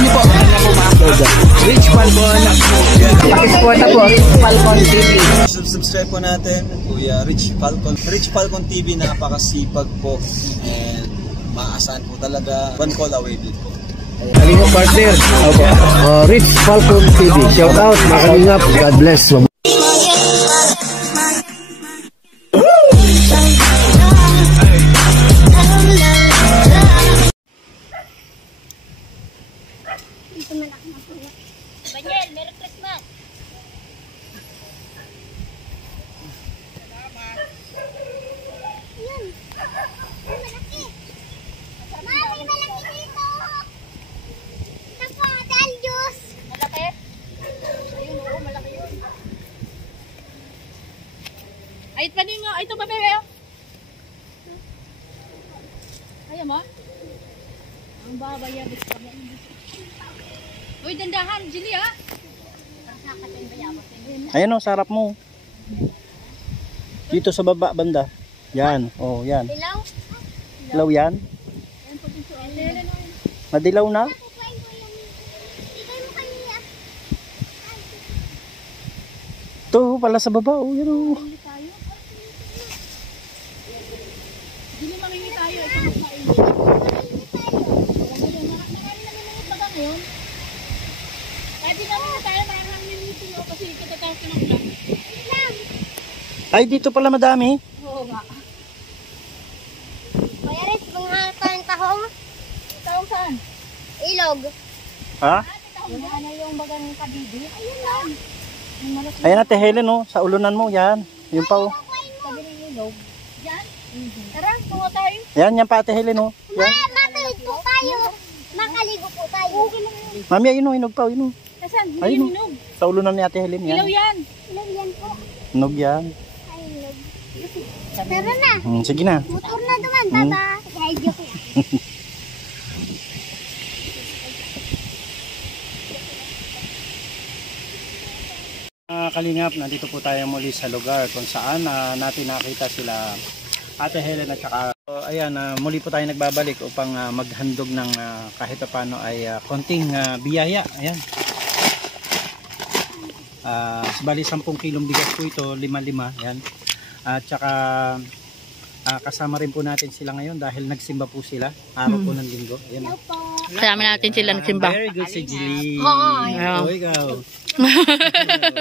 niyo po. Ano po ma-upload? Rich Falcon. Pakisuporta po. Rich Falcon TV. Subscribe po natin. Kuya Rich Falcon. Rich Falcon TV. Napakasipag po. And maasahan po talaga. One call away din po. Kalingap partner. Rich Falcon TV. Shout out. Mga Kalingap. God bless. Banyel, Merry Christmas! Yan! Malaki! Mami, malaki dito! Napadal, Diyos! Malaki? Ayun, oo, malaki yun. Ay, panin nga. Ay, ito ba, bebe? Ayaw mo? Ang babayabis pa mo. Uy, dandahan, Jilly, ha? Ayan o, sarap mo. Dito sa baba, banda. Yan, oh, yan. Dilaw? Dilaw yan? Madilaw na? Ito pala sa baba, oh, yan o. Jilly, mangingi tayo. Ay, dito pala madami. Oo nga. Kaya rin, mga tahong. Tahong saan? Ilog. Ha? Yung ano yung bagang kabidi. Ayun lang. Ayan Ate Helen, oh, sa ulunan mo, yan. Yung pa, oh. Sabi ng ilog. Yan? Tara, tungo tayo. Yan, yan pa Ate Helen, oh. Yan. Matulog po tayo. Makaligo po tayo. Okay lang yun. Mami, ayun, oh, inog pa, oh, yun, oh. Nasaan? Hindi Ayun, yung oh. inog. Sa ulunan ni Ate Helen, yan. Ilaw yan. Ilaw yan po. Inog yan. Ay, inog. Tara na. Sige na. Motor na duman, baba. Ay, joke lang. Kalingap, nandito po tayo muli sa lugar kung saan natin nakita sila Ate Helen at saka ayan, muli po tayo nagbabalik upang maghandog ng kahit paano ay konting biyaya. Ayan. Bali 10 kilong bigas po ito, 5-5. Ayan. At saka kasama rin po natin sila ngayon dahil nagsimba po sila araw po ng linggo. Ayan. Kasama natin sila nagsimba. Very good si Jilly. Oo. Oh, ikaw.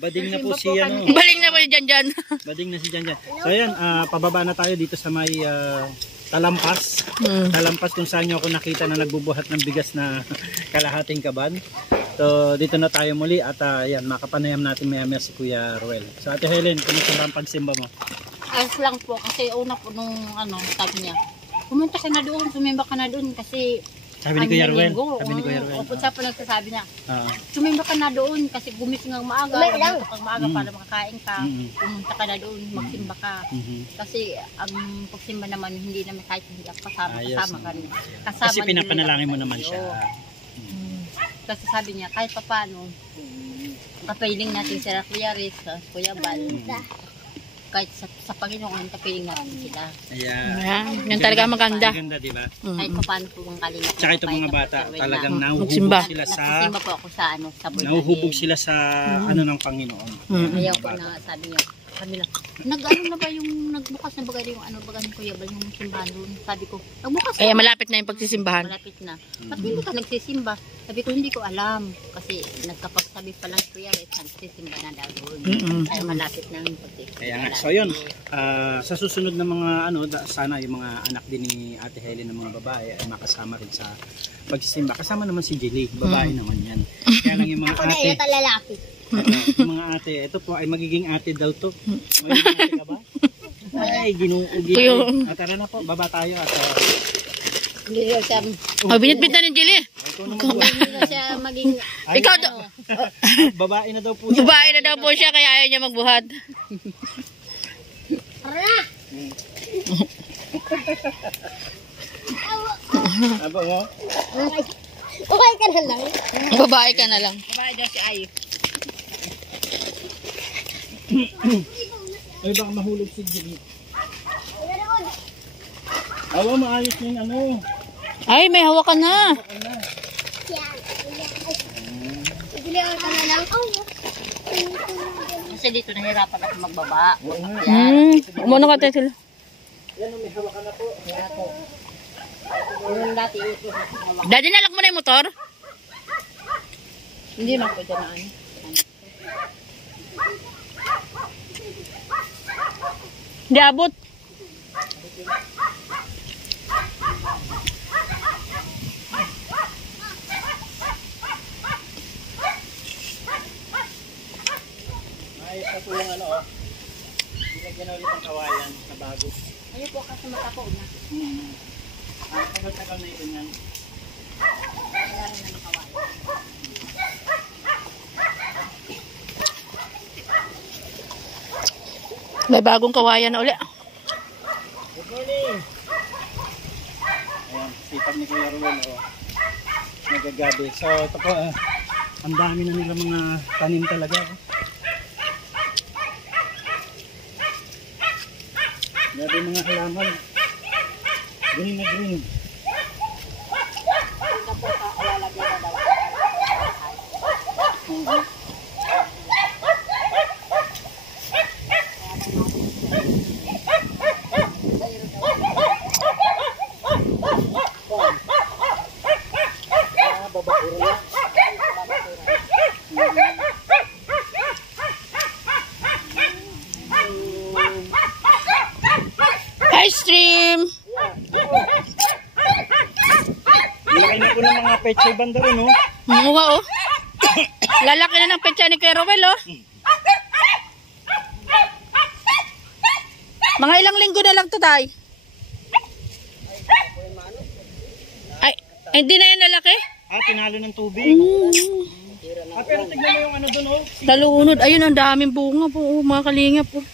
Bading na po si ano. Baling na po dyan. Bading na si Janjan. So ayan, pababa na tayo dito sa may Talampas. Talampas kung saan nyo ako nakita na nagbubuhat ng bigas na kalahating kaban. So dito na tayo muli at ayan, makapanayam natin maya-maya si Kuya Ruel. So Ate Helen, kumusta ba ang pagsimba mo? Ayos lang po kasi una po nung sabi niya, pumunta ka na doon, sumimba ka na doon kasi sabi ni Kuya Ruel. Sabi ni Kuya Ruel. Opo, siya po nagsasabi niya. Sumimba ka na doon kasi gumising ang maaga. Pumunta kang maaga para makakain ka. Pumunta ka na doon, magsimba ka. Kasi ang pagsimba naman, hindi naman kahit hindi ako kasama ka rin. Kasi pinapanalangin mo naman siya. Kasi sabi niya, kahit pa paano, kapiling natin sila Kuya Riz, Kuya Bal. Kahit sa Panginoon, kapiling natin sila. Ayan. Yan talaga maganda. Maganda, diba? Kahit pa paano po ang kalingap. Tsaka itong mga bata, talagang nahuhubog sila sa... Nagsisimba po ako sa nahuhubog sila sa ng Panginoon. Ayaw ko na, sabi niya, kami lang, na ba yung nagbukas na bagay yung baga ni Kuya Bal yung simbahan doon? Sabi ko, nagbukas na. Kaya malapit na yung pagsisimbahan. Malapit na. Ba't hindi ka nagsisimba? Sabi ko, hindi ko alam. Kasi nagkapagsabi pa lang Kuya Riz, nagsisimba na daw doon. Kaya malapit na yung pagsisimba. Kaya nga, so yun, sa susunod na mga sana yung mga anak din ni Ate Helen ng mga babae ay makasama rin sa pagsisimba. Kasama naman si Jilly, babae naman yan. Kaya lang yung mga ako na ate. ito lalaki. Yung mga ate, ito po ay magiging ate daw to. Magiging ate ka ba? Ay, ginuugi. Tara na po, baba tayo at Binit-bit na ng Jilly. Hindi na siya maging... Ikaw daw. Babae na daw po siya. Babae na daw po siya kaya ayaw niya magbuhat. Aba mo? Okay ka na lang. Babae ka na lang. Babae daw si Ayo. Ay, baka mahulog si Jilly. Awa, maayos yung ano. Ay, may hawakan na. Kasi dito nahirapan ako magbaba. Umano ka tayo sila. Yung dati, Daddy, nalak mo na yung motor? hindi man ko dyan ano. Di abot. Ayos na po yung ano, oh. Nilagyan na ulit ang kawayan na bago. Ayun po kasi matako na. Ang tagal-tagal na ito yan. Wala rin na nakawala. May bagong kawayan na uli. Good morning! Ayan, sipag ni Kuya Ruel, oh. Nagagabi. So, ito po, ang dami na nila mga tanim talaga. Oh. Grabe mga halaman. Green na green. Ice cream! Nilagay na po ng mga pechay banda rin, oh. Mukha oh. Lalaki na ng petsa ni Kuya Ruel oh. Mga ilang linggo na lang to tay. Ay, hindi na yan lalaki? Ah, tinalo ng tubig. Ah, pero tignan mo yung ano dun, oh. Lalunod. Ayun, ang daming bunga po. Oh, mga kalingap po.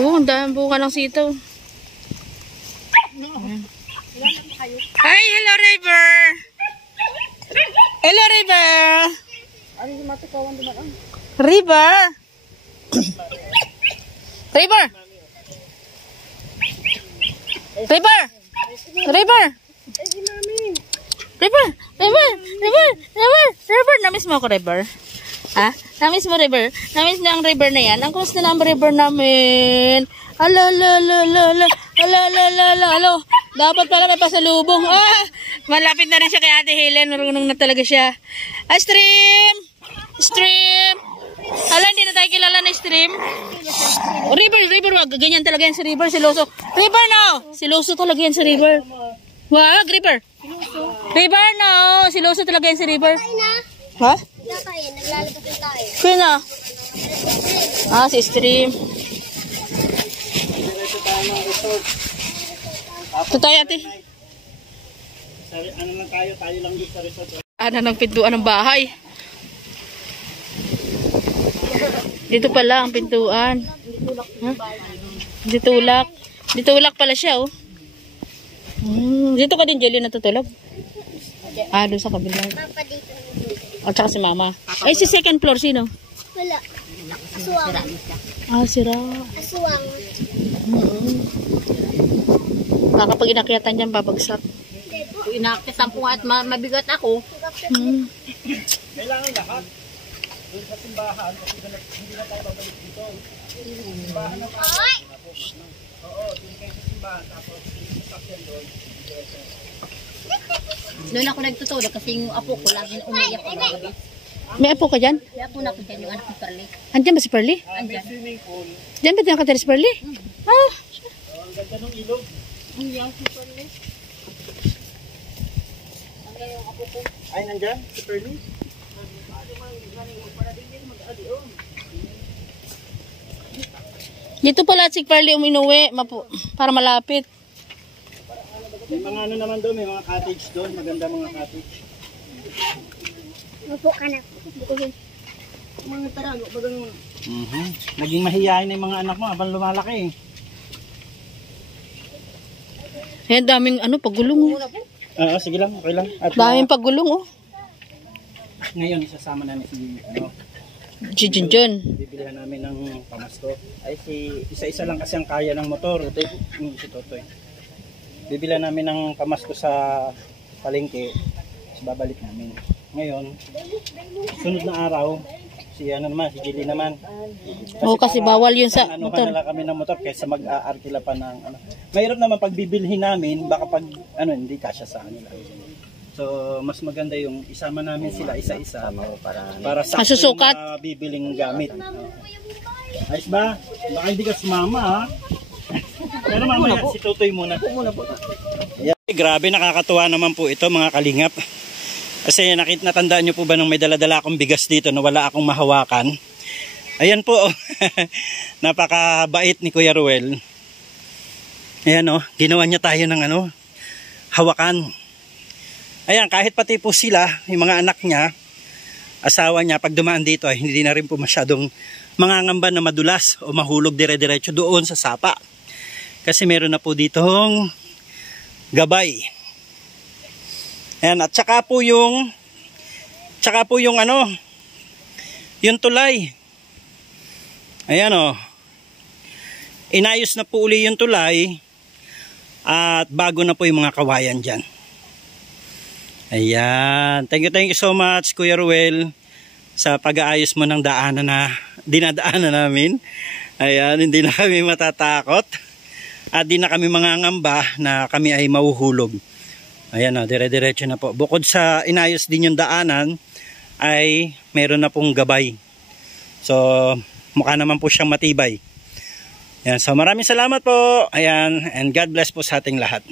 Oo, ang daming bunga ng sitaw. Hi, hello River! Hello River! River! River! River! River! River! River! River! River! River! Namiss mo ako, River? Ha? Namiss mo, River? Namiss na ang river na yan? Ang kumusta na ang river namin? Alo, alo, alo, alo, alo, alo, alo, alo, alo, alo. Dapat pala may pasalubong. Ah! Malapit na rin siya kay Ate Helen. Marunong na talaga siya. Ah, Stream! Stream! Ala, hindi na tayo kilala na Stream. Oh, River, River, wag. Ganyan talaga yan si River, siloso. River, no! Siloso talaga yan si River. Wag, River. River, no! Siloso talaga yan si River. Ha? Naglalabas na tayo. Sino? Ah, si Stream. Ito tayo, ate. Ano lang tayo lang dito sa resort. Ano ng pintuan ng bahay? Dito pala ang pintuan. Huh? Ditulak. Ditulak pala siya, oh. Dito ka din, Jelly, natutulog? Ah, doon sa kabila. Papa dito. At saka si Mama. Ay, si second floor, sino? Wala. Aswang. Ah, sira. Aswang. Kapag inakyatan dyan, babagsak. Kung inakit po at mabigat ako, Kailangan lahat. Doon sa simbahan, kasi hindi na tayo babalik dito. Simbahan na tayo. Oo, doon kayo sa simbahan. Tapos, sasakyan doon. doon ako nagtutulog kasi yung apo ko laging umiyak ng gabi. May apo ka dyan? Kaya po na ko dyan yung anak ng Perli. Andyan ba si Pearly? Andyan. Swimming pool. Diyan ba nakatira si Pearly? Ah, Ang ganda ng ilog. Andyan si Perli. Ay, nandyan? Si Perly? dito pala si Pearly uminuwi para malapit. May mga ano naman doon, may mga cottage doon. Maganda mga cottage. Upo ka na. Mga tarago, ba ganun? Naging mahihayin na yung mga anak mo habang lumalaki. Ayan, daming paggulong. Oh. Oo, sige lang, okay lang. At Daming paggulong, oh. ngayon, isasama namin si Junjun. bibilihan namin ng pamasko. Ay, isa-isa lang kasi ang kaya ng motor. Ito yung si Totoy. Bibilihan namin ng pamasko sa palengke. Tapos babalik namin. Ngayon, sunod na araw, si Jilly naman. Kasi bawal yun sa ano motor. na lang kami ng motor kaysa mag-aarkila pa ng ano. Mahirap naman pag bibilhin namin, baka pag hindi kasya sa kanila. So, mas maganda yung isama namin sila isa-isa para sa Masusukat. bibiling gamit. Ayos ba? Baka hindi ka sumama ha. Pero mamaya si Tutoy muna. Yeah. Grabe, nakakatuwa naman po ito mga kalingap. Kasi natandaan nyo po ba nung may dala-dala akong bigas dito na wala akong mahawakan? Ayan po. Napakabait ni Kuya Ruel. Ayan ginawa niya tayo ng hawakan. Ayan, kahit pati po sila, yung mga anak niya, asawa niya, pag dumaan dito ay hindi na rin po masyadong mangangamba na madulas o mahulog dire-diretso doon sa sapa. Kasi meron na po ditong gabay. Ayan, at saka po yung yung tulay. Ayan inayos na po uli yung tulay at bago na po yung mga kawayan dyan. Ayan, thank you so much Kuya Ruel sa pag-aayos mo ng daanan na dinadaanan namin. Ayan, hindi na kami matatakot at di na kami mangangamba na kami ay mahuhulog. Ayan dire-diretso na po. Bukod sa inayos din yung daanan, ay meron na pong gabay. So, mukha naman po siyang matibay. Ayan, so maraming salamat po. Ayan, and God bless po sa ating lahat.